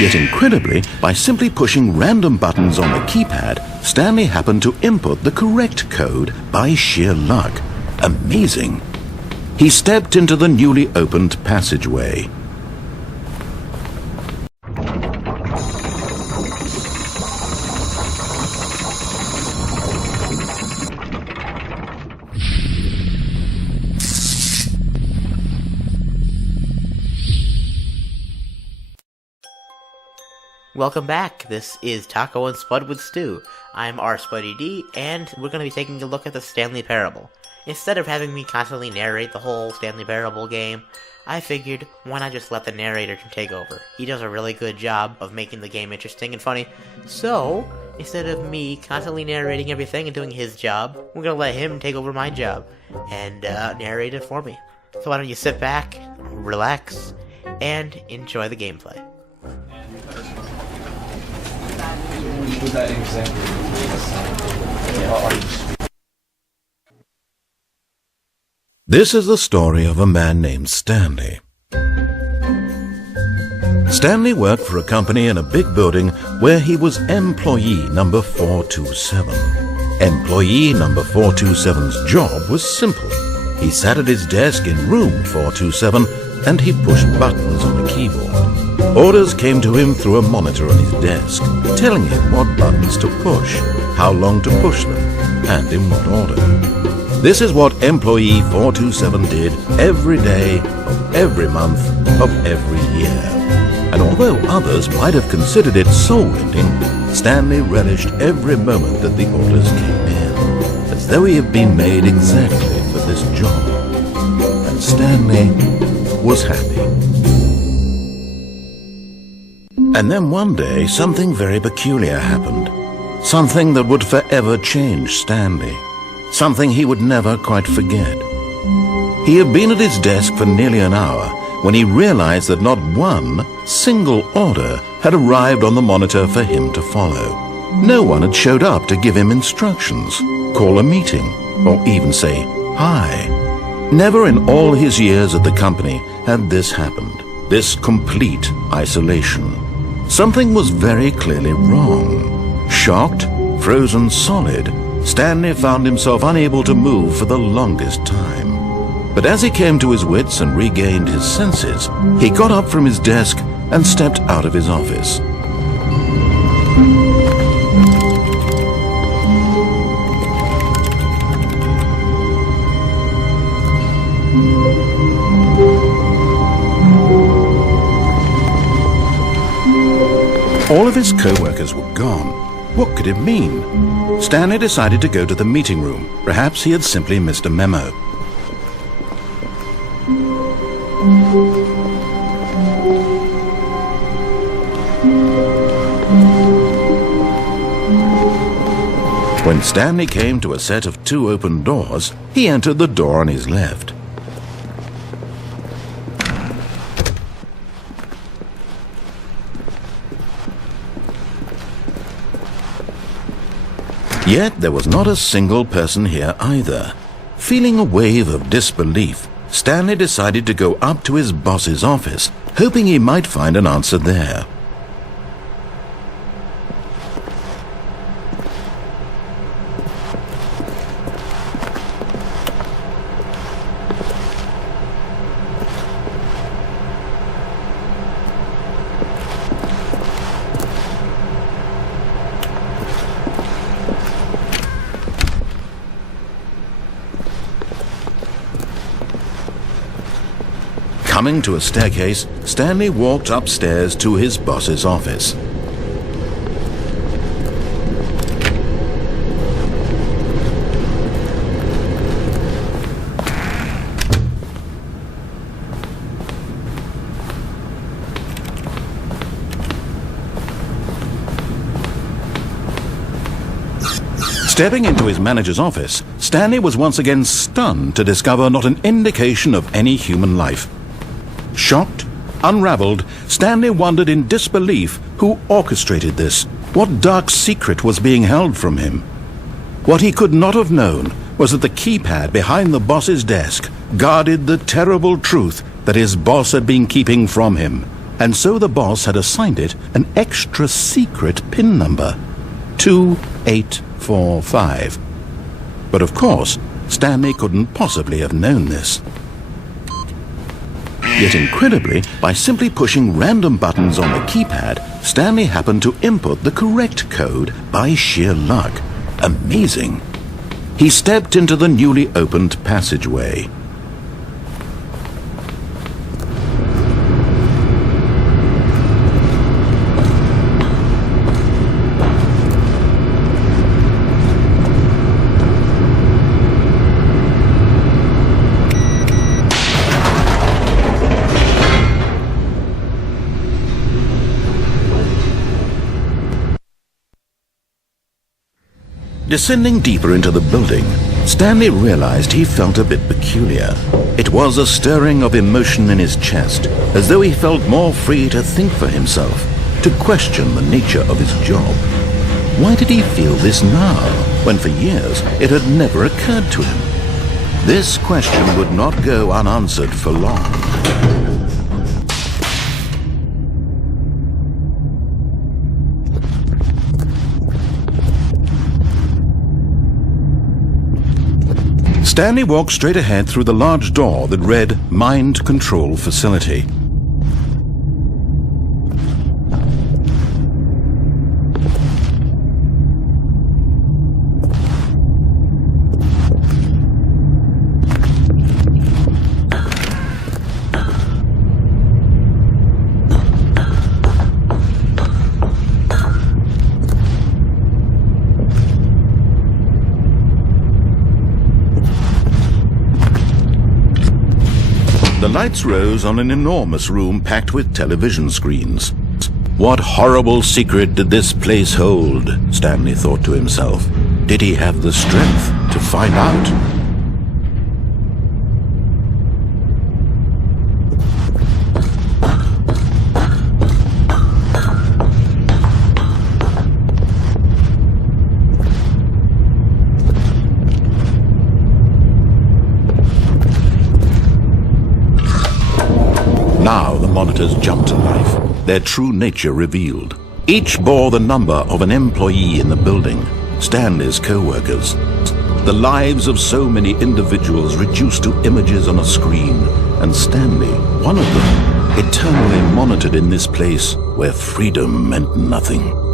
Yet incredibly, by simply pushing random buttons on the keypad, Stanley happened to input the correct code by sheer luck. Amazing. He stepped into the newly opened passageway. Welcome back. This is Taco and Spud with Stu. I'm R Spuddy D, and we're going to be taking a look at the Stanley Parable. Instead of having me constantly narrate the whole Stanley Parable game, I figured, why not just let the narrator take over? He does a really good job of making the game interesting and funny, so instead of me constantly narrating everything and doing his job, we're going to let him take over my job and narrate it for me. So why don't you sit back, relax, and enjoy the gameplay. This is the story of a man named Stanley. Stanley worked for a company in a big building where he was employee number 427. Employee number 427's job was simple. He sat at his desk in room 427 and he pushed buttons on a keyboard. Orders came to him through a monitor on his desk, telling him what buttons to push, how long to push them, and in what order. This is what employee 427 did every day of every month of every year. And although others might have considered it soul-rending, Stanley relished every moment that the orders came in, as though he had been made exactly for this job. And Stanley was happy. And then one day, something very peculiar happened. Something that would forever change Stanley. Something he would never quite forget. He had been at his desk for nearly an hour when he realized that not one single order had arrived on the monitor for him to follow. No one had showed up to give him instructions, call a meeting, or even say hi. Never in all his years at the company had this happened, this complete isolation. Something was very clearly wrong. Shocked, frozen solid, Stanley found himself unable to move for the longest time. But as he came to his wits and regained his senses, he got up from his desk and stepped out of his office. All of his co-workers were gone. What could it mean? Stanley decided to go to the meeting room. Perhaps he had simply missed a memo. When Stanley came to a set of 2 open doors, he entered the door on his left. Yet there was not a single person here either. Feeling a wave of disbelief, Stanley decided to go up to his boss's office, hoping he might find an answer there. Coming to a staircase, Stanley walked upstairs to his boss's office. Stepping into his manager's office, Stanley was once again stunned to discover not an indication of any human life. Shocked, unraveled, Stanley wondered in disbelief who orchestrated this. What dark secret was being held from him? What he could not have known was that the keypad behind the boss's desk guarded the terrible truth that his boss had been keeping from him. and so the boss had assigned it an extra secret PIN number, 2845. But of course, Stanley couldn't possibly have known this. Yet incredibly, by simply pushing random buttons on the keypad, Stanley happened to input the correct code by sheer luck. Amazing. He stepped into the newly opened passageway. Descending deeper into the building, Stanley realized he felt a bit peculiar. It was a stirring of emotion in his chest, as though he felt more free to think for himself, to question the nature of his job. Why did he feel this now, when for years it had never occurred to him? This question would not go unanswered for long. Stanley walked straight ahead through the large door that read Mind Control Facility. The lights rose on an enormous room packed with television screens. What horrible secret did this place hold? Stanley thought to himself. Did he have the strength to find out? Now the monitors jumped to life, their true nature revealed. Each bore the number of an employee in the building, Stanley's co-workers. The lives of so many individuals reduced to images on a screen, and Stanley, one of them, eternally monitored in this place where freedom meant nothing.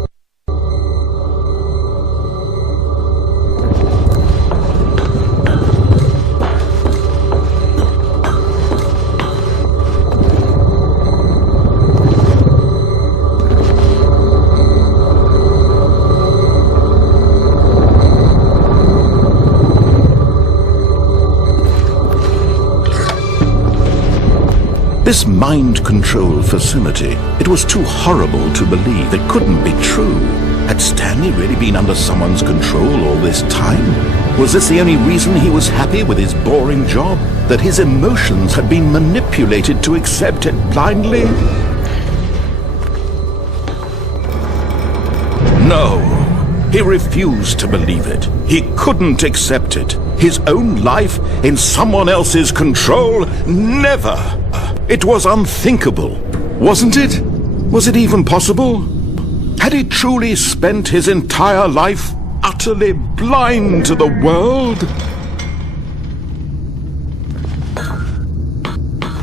This mind control facility, it was too horrible to believe. It couldn't be true. Had Stanley really been under someone's control all this time? Was this the only reason he was happy with his boring job? That his emotions had been manipulated to accept it blindly? No. He refused to believe it. He couldn't accept it. His own life in someone else's control? Never! It was unthinkable, wasn't it? Was it even possible? Had he truly spent his entire life utterly blind to the world?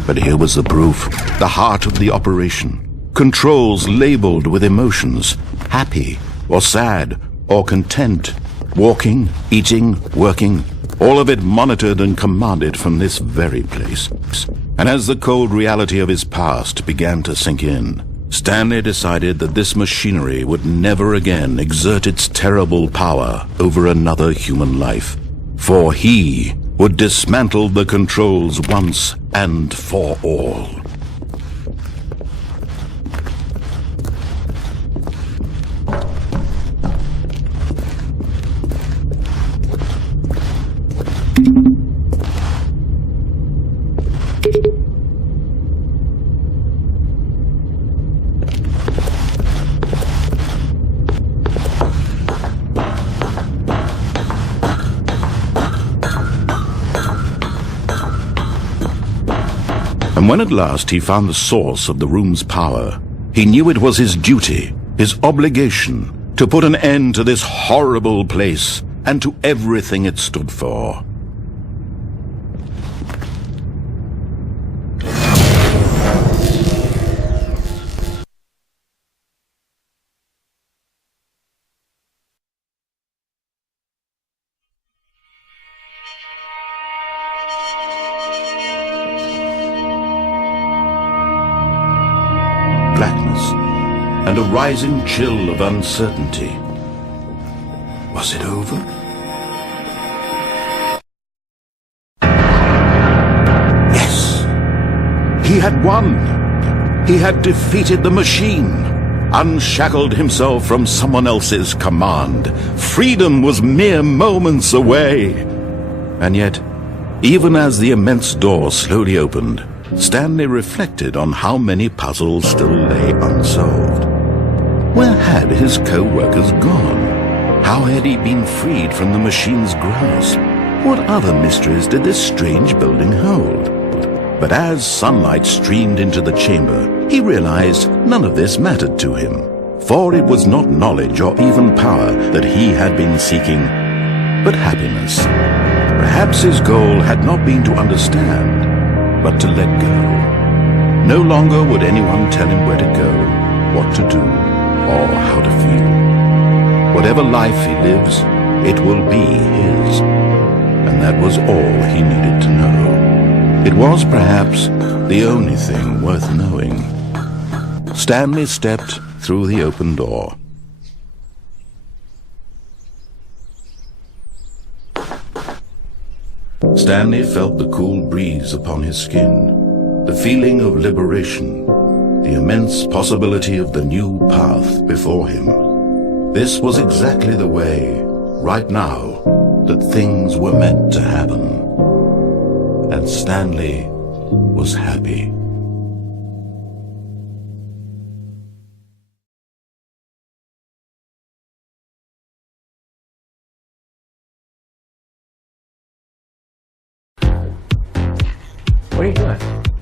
But here was the proof, the heart of the operation. Controls labeled with emotions, happy or sad or content, walking, eating, working, all of it monitored and commanded from this very place. And as the cold reality of his past began to sink in, Stanley decided that this machinery would never again exert its terrible power over another human life, for he would dismantle the controls once and for all. And when at last he found the source of the room's power, he knew it was his duty, his obligation, to put an end to this horrible place and to everything it stood for. Blackness and a rising chill of uncertainty. Was it over? Yes! He had won! He had defeated the machine, unshackled himself from someone else's command. Freedom was mere moments away. And yet, even as the immense door slowly opened, Stanley reflected on how many puzzles still lay unsolved. Where had his co-workers gone? How had he been freed from the machine's grasp? What other mysteries did this strange building hold? But as sunlight streamed into the chamber, he realized none of this mattered to him, for it was not knowledge or even power that he had been seeking, but happiness. Perhaps his goal had not been to understand, but to let go. No longer would anyone tell him where to go, what to do, or how to feel. Whatever life he lives, it will be his. And that was all he needed to know. It was perhaps the only thing worth knowing. Stanley stepped through the open door. Stanley felt the cool breeze upon his skin, the feeling of liberation, the immense possibility of the new path before him. This was exactly the way, right now, that things were meant to happen. And Stanley was happy. What are you doing?